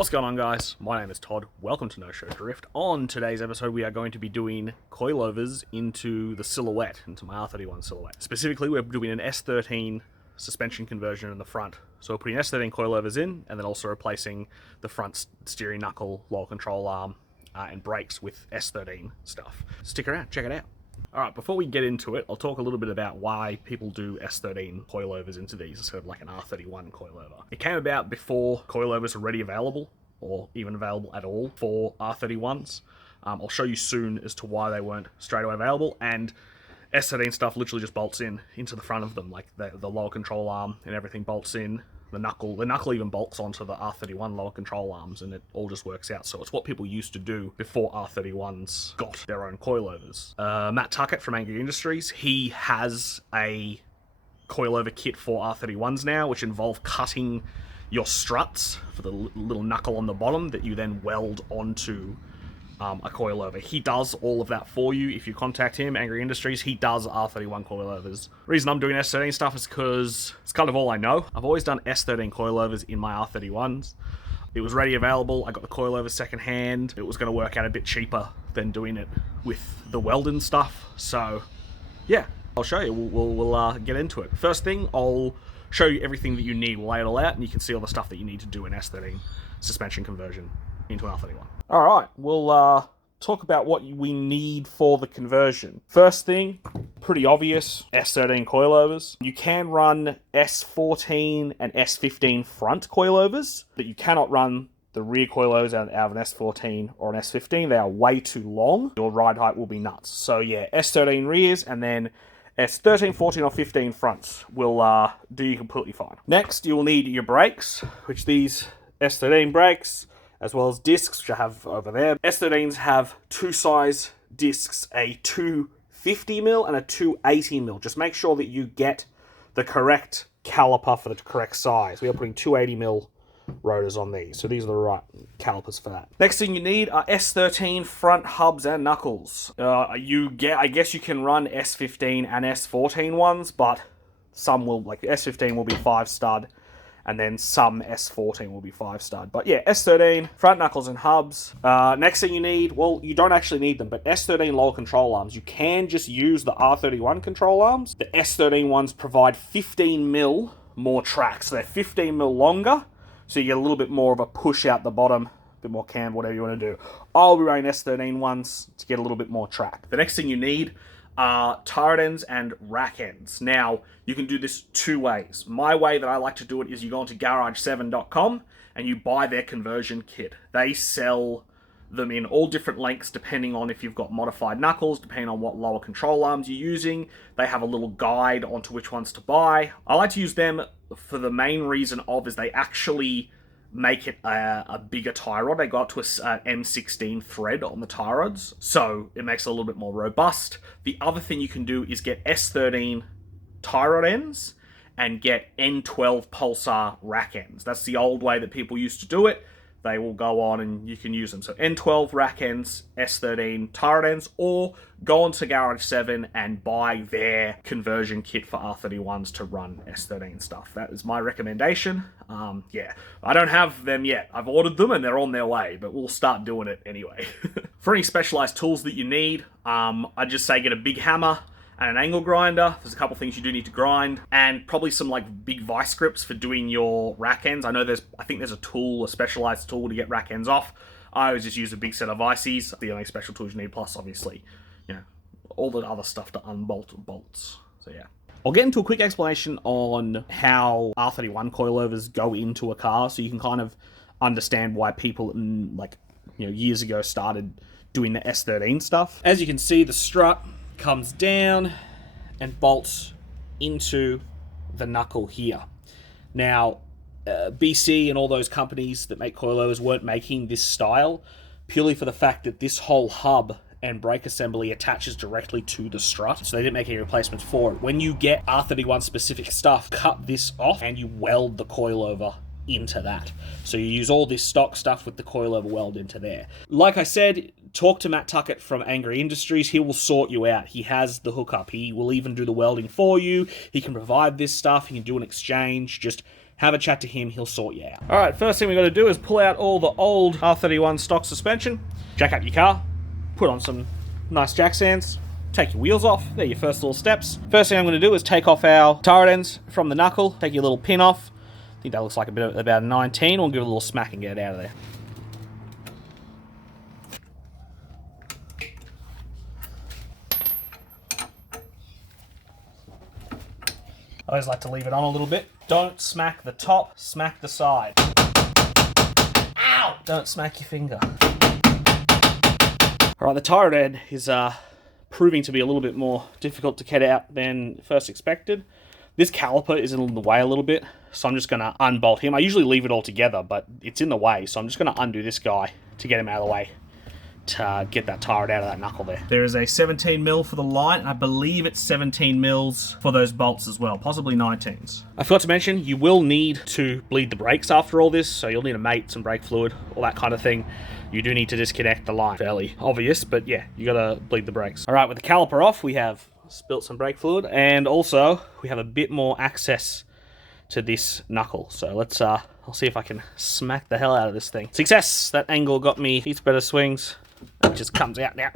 What's going on, guys? My name is Todd. Welcome to No Show Drift. On today's episode, we are going to be doing coilovers into the silhouette, into my R31 silhouette. Specifically, we're doing an S13 suspension conversion in the front. So we're putting S13 coilovers in, and then also replacing the front steering knuckle, lower control arm, and brakes with S13 stuff. Stick around, check it out. Alright, before we get into it, I'll talk a little bit about why people do S13 coilovers into these instead of like an R31 coilover. It came about before coilovers were already available, or even available at all, for R31s. I'll show you soon as to why they weren't straight away available, and S13 stuff literally just bolts into the front of them, like the lower control arm and everything bolts in. The knuckle even bolts onto the R31 lower control arms, and it all just works out. So it's what people used to do before R31s got their own coilovers. Matt Tuckett from Angry Industries, he has a coilover kit for R31s now, which involve cutting your struts for the little knuckle on the bottom that you then weld onto a coilover. He does all of that for you. If you contact him, Angry Industries, he does R31 coilovers. The reason I'm doing S13 stuff is because it's kind of all I know. I've always done S13 coilovers in my R31s. It was ready available. I got the coilovers secondhand. It was going to work out a bit cheaper than doing it with the welding stuff. So, yeah, I'll show you. We'll get into it. First thing, I'll show you everything that you need. We'll lay it all out, and you can see all the stuff that you need to do in S13 suspension conversion into an R31. Alright, we'll talk about what we need for the conversion. First thing, pretty obvious, S13 coilovers. You can run S14 and S15 front coilovers, but you cannot run the rear coilovers out of an S14 or an S15. They are way too long. Your ride height will be nuts. So yeah, S13 rears and then S13, 14 or 15 fronts will do you completely fine. Next, you'll need your brakes, which these S13 brakes, as well as discs, which I have over there. S13s have two size discs, a 250mm and a 280mm. Just make sure that you get the correct caliper for the correct size. We are putting 280mm rotors on these, so these are the right calipers for that. Next thing you need are S13 front hubs and knuckles. I guess you can run S15 and S14 ones, but some will, like S15 will be 5 stud, and then some S14 will be 5 stud. But yeah, S13, front knuckles and hubs. Next thing you need, well, you don't actually need them, but S13 lower control arms. You can just use the R31 control arms. The S13 ones provide 15mm more track, so they're 15mm longer, so you get a little bit more of a push out the bottom, a bit more cam, whatever you want to do. I'll be running S13 ones to get a little bit more track. The next thing you need are turret ends and rack ends. Now, you can do this two ways. My way that I like to do it is you go onto garage7.com and you buy their conversion kit. They sell them in all different lengths depending on if you've got modified knuckles, depending on what lower control arms you're using. They have a little guide onto which ones to buy. I like to use them for the main reason of is they actually make it a bigger tie rod. They go up to a M16 thread on the tie rods, so it makes it a little bit more robust. The other thing you can do is get S13 tie rod ends and get N12 pulsar rack ends. That's the old way that people used to do it. They will go on and you can use them. So N12 rack ends, S13 tie rod ends, or go on to Garage 7 and buy their conversion kit for R31s to run S13 stuff. That is my recommendation. Yeah, I don't have them yet. I've ordered them and they're on their way, but we'll start doing it anyway. For any specialized tools that you need, I just say get a big hammer and an angle grinder. There's a couple things you do need to grind, and probably some like big vice grips for doing your rack ends. I think there's a specialized tool to get rack ends off. I always just use a big set of vices. The only special tools you need, plus obviously, all the other stuff to unbolt bolts. So yeah. I'll get into a quick explanation on how R31 coilovers go into a car, so you can kind of understand why people years ago started doing the S13 stuff. As you can see, the strut comes down and bolts into the knuckle here. Now, BC and all those companies that make coilovers weren't making this style purely for the fact that this whole hub and brake assembly attaches directly to the strut, so they didn't make any replacements for it. When you get R31 specific stuff, cut this off and you weld the coilover into that. So you use all this stock stuff with the coilover weld into there. Like I said, talk to Matt Tuckett from Angry Industries. He will sort you out. He has the hookup. He will even do the welding for you. He can provide this stuff. He can do an exchange. Just have a chat to him, he'll sort you out. Alright, first thing we got to do is pull out all the old R31 stock suspension, jack up your car, put on some nice jack stands, take your wheels off. They're your first little steps. First thing I'm going to do is take off our turret ends from the knuckle, take your little pin off. I think that looks like a bit of about a 19. We'll give it a little smack and get it out of there. I always like to leave it on a little bit. Don't smack the top, smack the side. Ow! Don't smack your finger. Alright, the turret end is proving to be a little bit more difficult to get out than first expected. This caliper is in the way a little bit, so I'm just going to unbolt him. I usually leave it all together, but it's in the way, so I'm just going to undo this guy to get him out of the way, to get that turret out of that knuckle there. There is a 17mm for the line, and I believe it's 17mm for those bolts as well, possibly 19s. I forgot to mention, you will need to bleed the brakes after all this, so you'll need a mate, some brake fluid, all that kind of thing. You do need to disconnect the line. Fairly obvious, but yeah, you gotta bleed the brakes. All right, with the caliper off, we have spilt some brake fluid, and also we have a bit more access to this knuckle. So let's, I'll see if I can smack the hell out of this thing. Success! That angle got me heaps better swings. It just comes out now.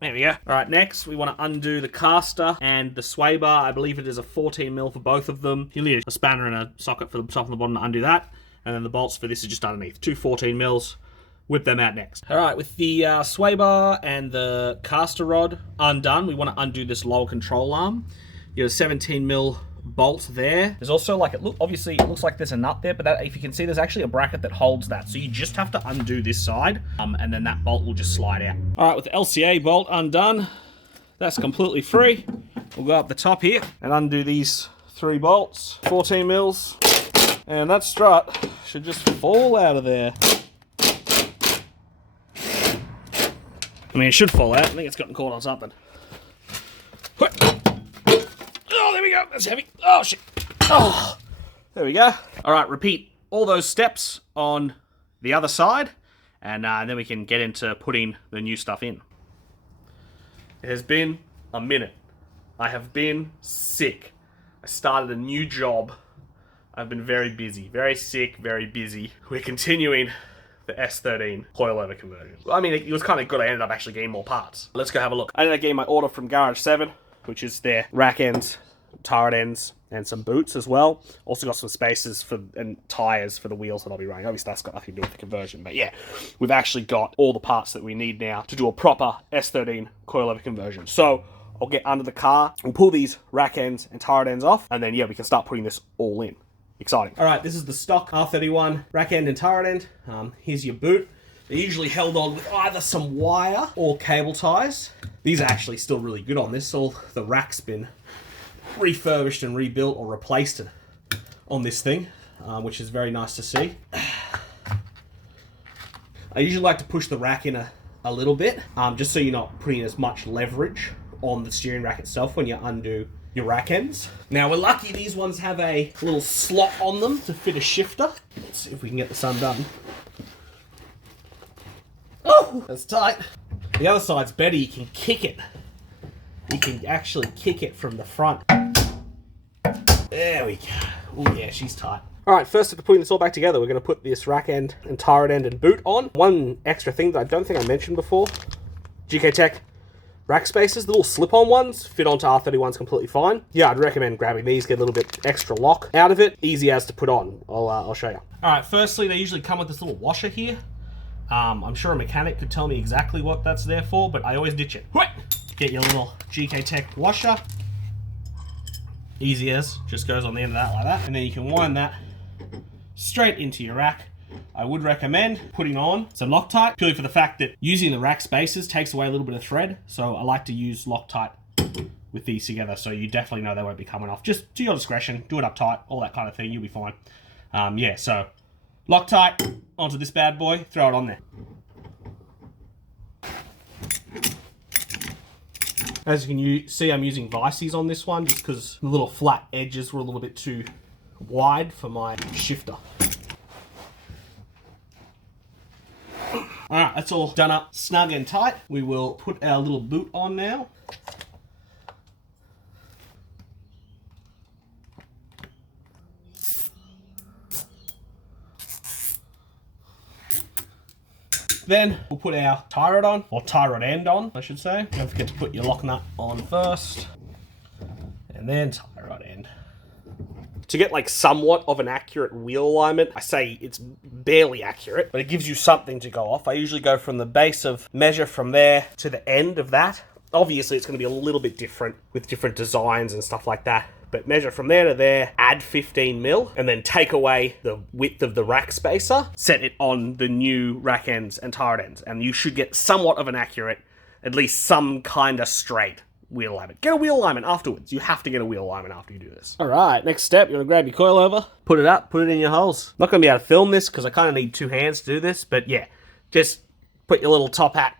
There we go. All right, next we want to undo the caster and the sway bar. I believe it is a 14mm for both of them. You'll need a spanner and a socket for the top and the bottom to undo that. And then the bolts for this is just underneath. Two 14mm. Whip them out next. All right, with the sway bar and the caster rod undone, we want to undo this lower control arm. You got a 17mm bolt there. There's also like, obviously it looks like there's a nut there, but that, if you can see, there's actually a bracket that holds that. So you just have to undo this side, and then that bolt will just slide out. All right, with the LCA bolt undone, that's completely free. We'll go up the top here and undo these 3 bolts, 14mm, and that strut should just fall out of there. I mean, it should fall out. I think it's gotten caught on something. Oh, there we go. That's heavy. Oh, shit. Oh, there we go. All right, repeat all those steps on the other side, and then we can get into putting the new stuff in. It has been a minute. I have been sick. I started a new job. I've been very busy. Very sick, very busy. We're continuing the S13 coilover conversion. I mean, it was kind of good. I ended up actually getting more parts. Let's go have a look. I ended up getting my order from Garage 7, which is their rack ends, turret ends, and some boots as well. Also got some spacers and tires for the wheels that I'll be running. Obviously, that's got nothing to do with the conversion, but yeah, we've actually got all the parts that we need now to do a proper S13 coilover conversion. So I'll get under the car, we'll pull these rack ends and turret ends off, and then yeah, we can start putting this all in. Exciting. All right, this is the stock R31 rack end and turret end. Here's your boot. They're usually held on with either some wire or cable ties. These are actually still really good on this. All the rack's been refurbished and rebuilt or replaced on this thing, which is very nice to see. I usually like to push the rack in a little bit, just so you're not putting as much leverage on the steering rack itself when you undo your rack ends. Now we're lucky these ones have a little slot on them to fit a shifter. Let's see if we can get this undone. Oh, that's tight. The other side's better, you can kick it. You can actually kick it from the front. There we go. Oh yeah, she's tight. All right, first after putting this all back together, we're gonna put this rack end and turret end and boot on. One extra thing that I don't think I mentioned before, GK Tech rack spacers, the little slip-on ones, fit onto R31s completely fine. Yeah, I'd recommend grabbing these, get a little bit extra lock out of it. Easy as to put on. I'll show you. All right, firstly, they usually come with this little washer here. I'm sure a mechanic could tell me exactly what that's there for, but I always ditch it. Get your little GK Tech washer. Easy as, just goes on the end of that like that. And then you can wind that straight into your rack. I would recommend putting on some Loctite, purely for the fact that using the rack spacers takes away a little bit of thread. So I like to use Loctite with these together, so you definitely know they won't be coming off. Just to your discretion, do it up tight, all that kind of thing, you'll be fine. Yeah, so Loctite onto this bad boy, throw it on there. As you can see, I'm using vices on this one just because the little flat edges were a little bit too wide for my shifter. Alright, that's all done up snug and tight. We will put our little boot on now. Then we'll put our tie rod on, or tie rod end on, I should say. Don't forget to put your lock nut on first, and then tie rod end. To get like somewhat of an accurate wheel alignment, I say it's barely accurate, but it gives you something to go off. I usually go from the base of measure from there to the end of that. Obviously, it's going to be a little bit different with different designs and stuff like that. But measure from there to there, add 15 mil, and then take away the width of the rack spacer, set it on the new rack ends and tie rod ends, and you should get somewhat of an accurate, at least some kind of straight wheel alignment. Get a wheel alignment afterwards. You have to get a wheel alignment after you do this. All right, next step, you want to grab your coilover, put it up, put it in your holes. I'm not going to be able to film this because I kind of need two hands to do this, but yeah, just put your little top hat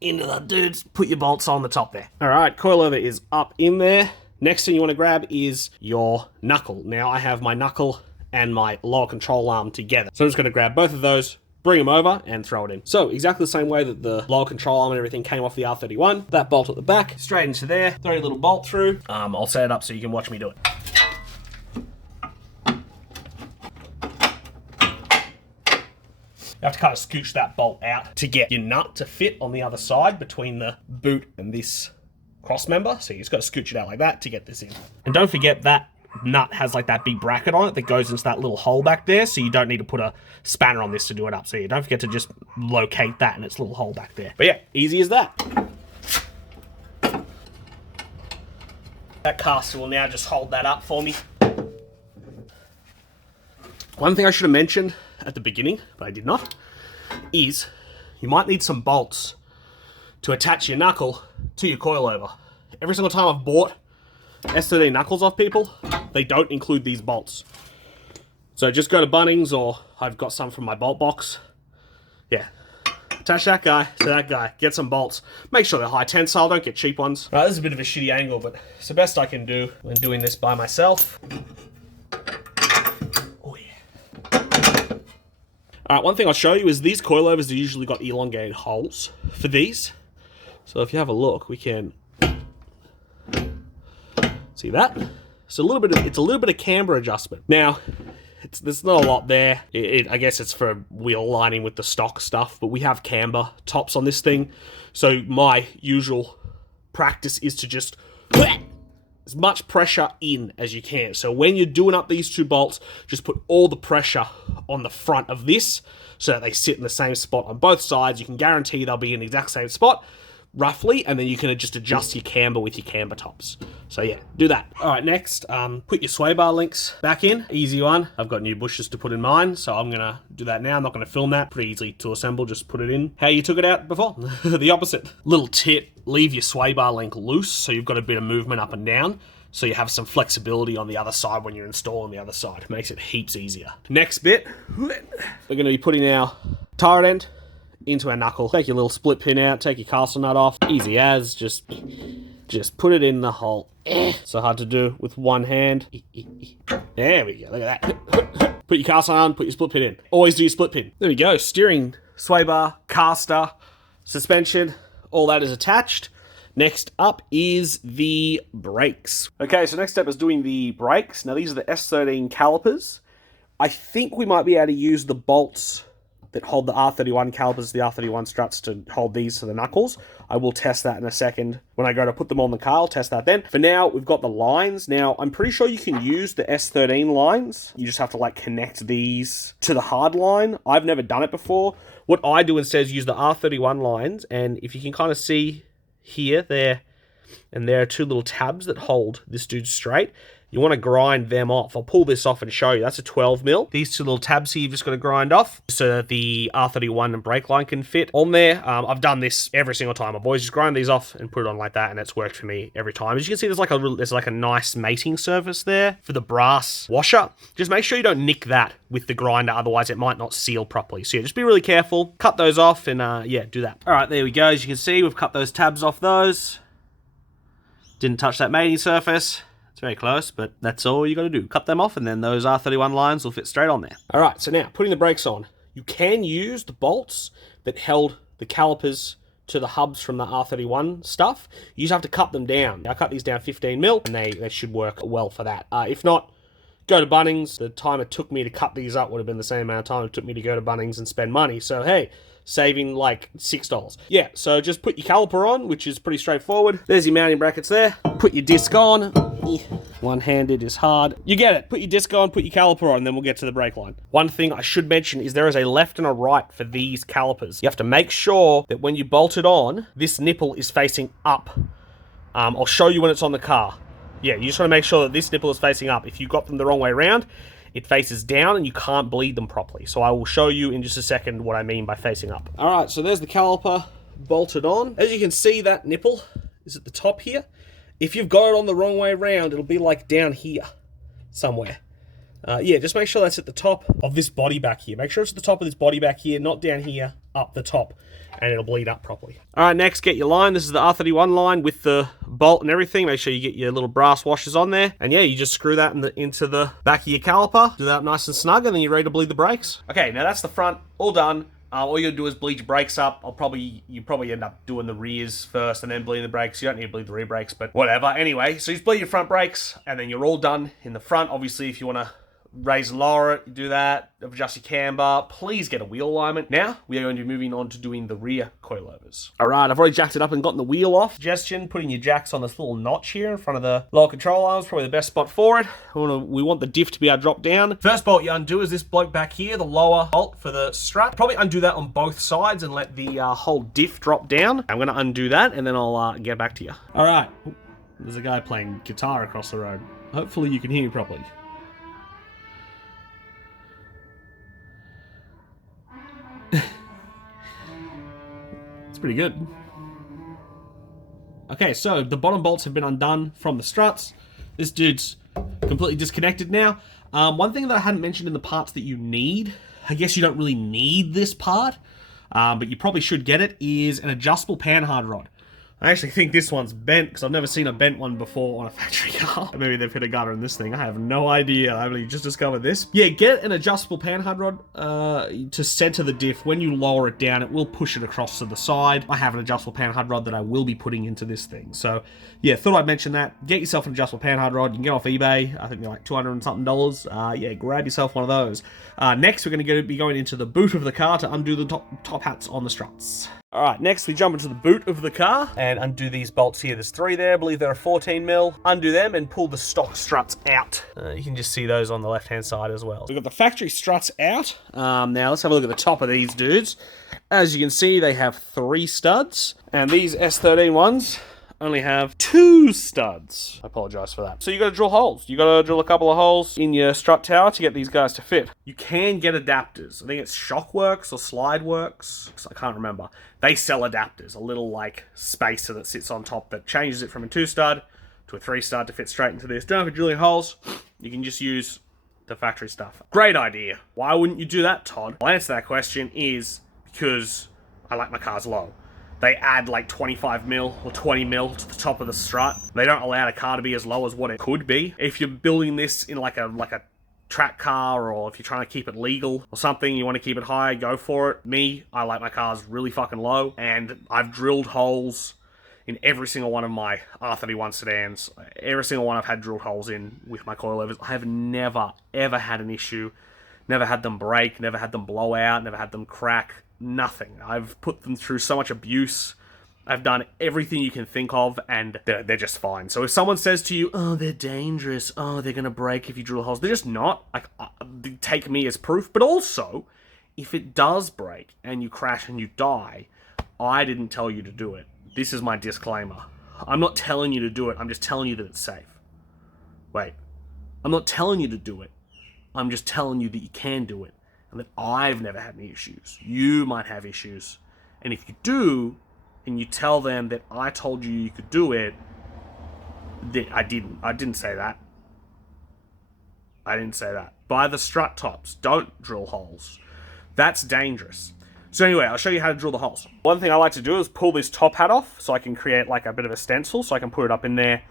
into the dudes, put your bolts on the top there. All right, coilover is up in there. Next thing you want to grab is your knuckle. Now I have my knuckle and my lower control arm together. So I'm just going to grab both of those, bring them over, and throw it in. So exactly the same way that the lower control arm and everything came off the R31, that bolt at the back, straight into there, throw your little bolt through. I'll set it up so you can watch me do it. You have to kind of scooch that bolt out to get your nut to fit on the other side between the boot and this cross member. So you just got to scooch it out like that to get this in. And don't forget that nut has like that big bracket on it that goes into that little hole back there, so you don't need to put a spanner on this to do it up. So you don't forget to just locate that in its little hole back there. But yeah, easy as that. That caster will now just hold that up for me. One thing I should have mentioned at the beginning, but I did not, is you might need some bolts to attach your knuckle to your coilover. Every single time I've bought S13 knuckles off people, they don't include these bolts. So just go to Bunnings, or I've got some from my bolt box. Yeah, attach that guy to that guy, get some bolts. Make sure they're high tensile, don't get cheap ones. Right, this is a bit of a shitty angle, but it's the best I can do when doing this by myself. Alright, one thing I'll show you is these coilovers have usually got elongated holes for these. So if you have a look, we can see that. So it's a little bit of camber adjustment. Now, there's not a lot there. I guess it's for wheel aligning with the stock stuff, but we have camber tops on this thing. So my usual practice is to just as much pressure in as you can. So when you're doing up these two bolts, just put all the pressure on the front of this so that they sit in the same spot on both sides. You can guarantee they'll be in the exact same spot, roughly, and then you can just adjust your camber with your camber tops. So yeah, do that. All right, next, put your sway bar links back in. Easy one. I've got new bushes to put in mine, so I'm gonna do that now. I'm not gonna film that. Pretty easy to assemble, just put it in how you took it out before. The opposite. Little tip, leave your sway bar link loose so you've got a bit of movement up and down, so you have some flexibility on the other side when you're installing the other side. It makes it heaps easier. Next bit, we're gonna be putting our tie rod end into our knuckle. Take your little split pin out, take your castle nut off. Easy as, just put it in the hole. So hard to do with one hand. There we go, look at that. Put your castle on, put your split pin in. Always do your split pin. There we go, steering, sway bar, caster, suspension, all that is attached. Next up is the brakes. Okay, so next step is doing the brakes. Now these are the S13 calipers. I think we might be able to use the bolts that hold the R31 calipers, the R31 struts, to hold these to the knuckles. I will test that in a second. When I go to put them on the car, I'll test that then. For now, we've got the lines. Now, I'm pretty sure you can use the S13 lines. You just have to like connect these to the hard line. I've never done it before. What I do instead is use the R31 lines, and if you can kind of see here, there, and there are two little tabs that hold this dude straight. You want to grind them off. I'll pull this off and show you. That's a 12 mil. These two little tabs here, you've just got to grind off so that the R31 and brake line can fit on there. I've done this every single time. I've always just grind these off and put it on like that, and it's worked for me every time. As you can see, there's like a nice mating surface there for the brass washer. Just make sure you don't nick that with the grinder, otherwise it might not seal properly. So yeah, just be really careful. Cut those off and yeah, do that. All right, there we go. As you can see, we've cut those tabs off those. Didn't touch that mating surface. It's very close, but that's all you got to do. Cut them off, and then those R31 lines will fit straight on there. All right, so now, putting the brakes on. You can use the bolts that held the calipers to the hubs from the R31 stuff. You just have to cut them down. I cut these down 15 mil, and they should work well for that. If not, go to Bunnings. The time it took me to cut these up would have been the same amount of time it took me to go to Bunnings and spend money. So, hey, saving like $6. Yeah, so just put your caliper on, which is pretty straightforward. There's your mounting brackets there. Put your disc on. One-handed is hard. You get it. Put your disc on, put your caliper on, and then we'll get to the brake line. One thing I should mention is there is a left and a right for these calipers. You have to make sure that when you bolt it on, this nipple is facing up. I'll show you when it's on the car. Yeah, you just want to make sure that this nipple is facing up. If you got them the wrong way around, it faces down and you can't bleed them properly. So I will show you in just a second what I mean by facing up. All right, so there's the caliper bolted on. As you can see, that nipple is at the top here. If you've got it on the wrong way around, it'll be like down here somewhere. Yeah, just make sure that's at the top of this body back here. Make sure it's at the top of this body back here, not down here, up the top, and it'll bleed up properly. All right, next, get your line. This is the R31 line with the bolt and everything. Make sure you get your little brass washers on there. And yeah, you just screw that into the back of your caliper. Do that nice and snug, and then you're ready to bleed the brakes. Okay, now that's the front, all done. All you gotta do is bleed your brakes up. You probably end up doing the rears first and then bleeding the brakes. You don't need to bleed the rear brakes, but whatever. Anyway, so you just bleed your front brakes, and then you're all done in the front. Obviously, if you wanna raise and lower it, do that, adjust your camber, please get a wheel alignment. Now, we are going to be moving on to doing the rear coilovers. All right, I've already jacked it up and gotten the wheel off. Suggestion, putting your jacks on this little notch here in front of the lower control arms, probably the best spot for it. We want the diff to be able to drop down. First bolt you undo is this bloke back here, the lower bolt for the strut. Probably undo that on both sides and let the whole diff drop down. I'm gonna undo that and then I'll get back to you. All right, there's a guy playing guitar across the road. Hopefully you can hear me properly. It's pretty good. Okay, so the bottom bolts have been undone from the struts. This dude's completely disconnected now. One thing that I hadn't mentioned in the parts that you need, I guess you don't really need this part, but you probably should get it, is an adjustable panhard rod. I actually think this one's bent, because I've never seen a bent one before on a factory car. Maybe they've hit a gutter in this thing. I have no idea. I've only just discovered this. Yeah, get an adjustable panhard rod to center the diff. When you lower it down, it will push it across to the side. I have an adjustable panhard rod that I will be putting into this thing. So, yeah, thought I'd mention that. Get yourself an adjustable panhard rod. You can get off eBay. I think they're like $200 and something. Yeah, grab yourself one of those. Next, we're going to be going into the boot of the car to undo the top hats on the struts. All right, next we jump into the boot of the car and undo these bolts here. There's 3 there. I believe they're a 14mm. Undo them and pull the stock struts out. You can just see those on the left-hand side as well. We've got the factory struts out. Now let's have a look at the top of these dudes. As you can see, they have 3 studs, and these S13 ones only have 2 studs. I apologize for that. So you got to drill holes. You got to drill a couple of holes in your strut tower to get these guys to fit. You can get adapters. I think it's Shockworks or Slideworks. I can't remember. They sell adapters, a little like spacer that sits on top that changes it from a 2 stud to a 3 stud to fit straight into this. Don't have to drill your holes. You can just use the factory stuff. Great idea. Why wouldn't you do that, Todd? I'll answer that question is because I like my cars low. They add like 25mm or 20mm to the top of the strut. They don't allow the car to be as low as what it could be. If you're building this in like a track car, or if you're trying to keep it legal or something, you want to keep it high, go for it. Me, I like my cars really fucking low, and I've drilled holes in every single one of my R31 sedans. Every single one I've had drilled holes in with my coilovers. I have never, ever had an issue. Never had them break, never had them blow out, never had them crack. Nothing. I've put them through so much abuse. I've done everything you can think of, and they're just fine. So if someone says to you, oh, they're dangerous, oh, they're gonna break if you drill holes, they're just not. Like, take me as proof. But also, if it does break and you crash and you die, I didn't tell you to do it. This is my disclaimer. I'm not telling you to do it. I'm just telling you that it's safe. Wait. I'm not telling you to do it. I'm just telling you that you can do it. And that I've never had any issues. You might have issues. And if you do, and you tell them that I told you you could do it, I didn't say that. I didn't say that. Buy the strut tops. Don't drill holes. That's dangerous. So anyway, I'll show you how to drill the holes. One thing I like to do is pull this top hat off so I can create like a bit of a stencil, so I can put it up in there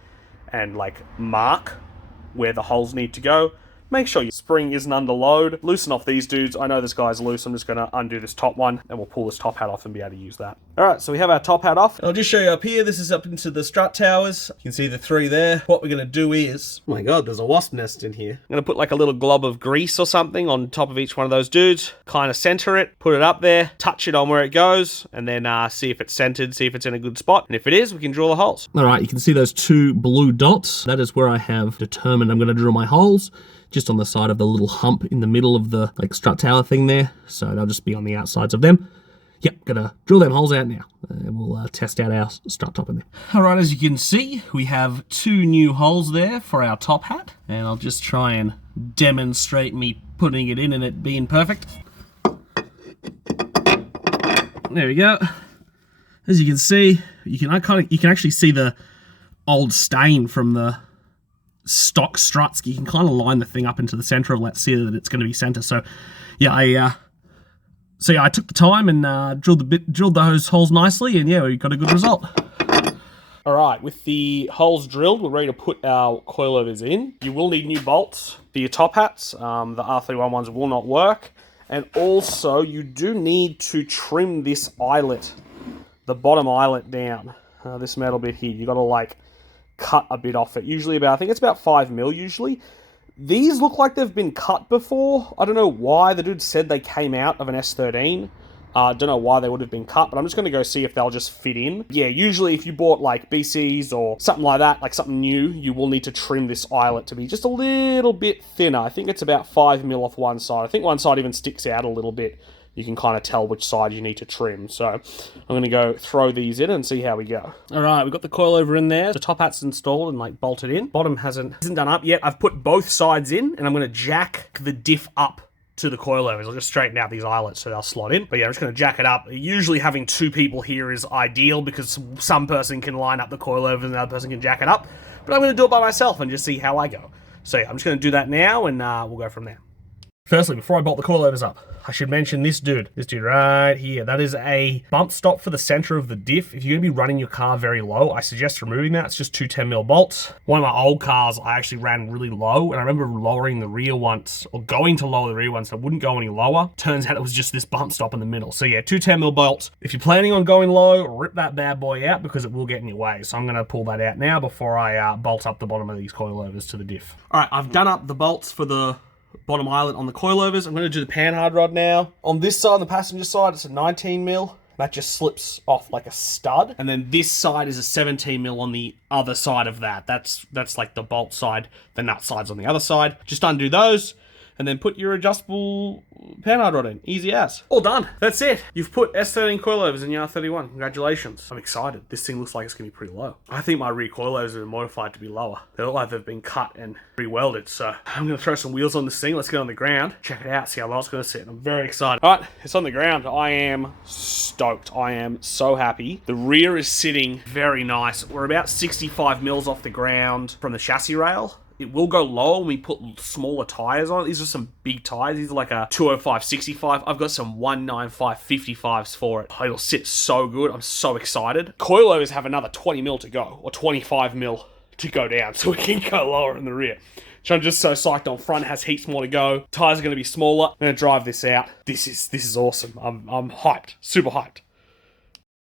and like mark where the holes need to go. make sure your spring isn't under load. Loosen off these dudes. I know this guy's loose. I'm just going to undo this top one, and we'll pull this top hat off and be able to use that. All right, so we have our top hat off. I'll just show you up here. This is up into the strut towers. You can see the 3 there. What we're going to do is... Oh my god, there's a wasp nest in here. I'm going to put like a little glob of grease or something on top of each one of those dudes. Kind of center it, put it up there, touch it on where it goes, and then see if it's centered, see if it's in a good spot. And if it is, we can drill the holes. All right, you can see those 2 blue dots. That is where I have determined I'm going to drill my holes. Just on the side of the little hump in the middle of the strut tower thing there. So they'll just be on the outsides of them. Yep, gonna drill them holes out now. And we'll test out our strut top in there. All right, as you can see, we have 2 new holes there for our top hat. And I'll just try and demonstrate me putting it in and it being perfect. There we go. As you can see, you can actually see the old stain from the stock struts. You can kind of line the thing up into the center of, let's see that it's going to be center. So yeah, I took the time and drilled those holes nicely, and yeah, we got a good result. All right, with the holes drilled, we're ready to put our coilovers in. You will need new bolts for your top hats. The R31 ones will not work. And also, you do need to trim this eyelet, the bottom eyelet down. This metal bit here, you got to like cut a bit off it. Usually about, I think it's about 5 mil usually. These look like they've been cut before. I don't know why. The dude said they came out of an S13. Don't know why they would have been cut, but I'm just going to go see if they'll just fit in. Yeah, usually if you bought like BCs or something like that, like something new, you will need to trim this eyelet to be just a little bit thinner. I think it's about 5 mil off one side. I think one side even sticks out a little bit. You can kind of tell which side you need to trim. So I'm going to go throw these in and see how we go. All right, we've got the coilover in there. The top hat's installed and like bolted in. Bottom hasn't done up yet. I've put both sides in, and I'm going to jack the diff up to the coilovers. I'll just straighten out these eyelets so they'll slot in. But yeah, I'm just going to jack it up. Usually having 2 people here is ideal because some person can line up the coilovers and the other person can jack it up. But I'm going to do it by myself and just see how I go. So yeah, I'm just going to do that now, and we'll go from there. Firstly, before I bolt the coilovers up, I should mention this dude right here. That is a bump stop for the center of the diff. If you're gonna be running your car very low, I suggest removing that. It's just 2 10mm bolts. One of my old cars, I actually ran really low, and I remember lowering the rear once, or going to lower the rear once, so I wouldn't go any lower. Turns out it was just this bump stop in the middle. So yeah, 2 10mm bolts. If you're planning on going low, rip that bad boy out because it will get in your way. So I'm gonna pull that out now before I bolt up the bottom of these coilovers to the diff. All right, I've done up the bolts for the bottom eyelet on the coilovers. I'm going to do the panhard rod now. On this side, on the passenger side, it's a 19mm. That just slips off like a stud. And then this side is a 17mm on the other side of that. That's like the bolt side. The nut side's on the other side. Just undo those, and then put your adjustable panhard rod in. Easy as. All done. That's it. You've put S13 coilovers in your R31. Congratulations. I'm excited. This thing looks like it's going to be pretty low. I think my rear coilovers have been modified to be lower. They look like they've been cut and re-welded. So I'm going to throw some wheels on this thing. Let's get on the ground. Check it out. See how low it's going to sit. I'm very excited. All right, it's on the ground. I am stoked. I am so happy. The rear is sitting very nice. We're about 65 mils off the ground from the chassis rail. It will go lower when we put smaller tyres on it. These are some big tyres. These are like a 205/65. I've got some 195/55s for it. It'll sit so good. I'm so excited. Coilovers have another 20mm to go, or 25mm to go down, so we can go lower in the rear. So I'm just so psyched on front. It has heaps more to go. Tyres are going to be smaller. I'm going to drive this out. This is awesome. I'm hyped. Super hyped.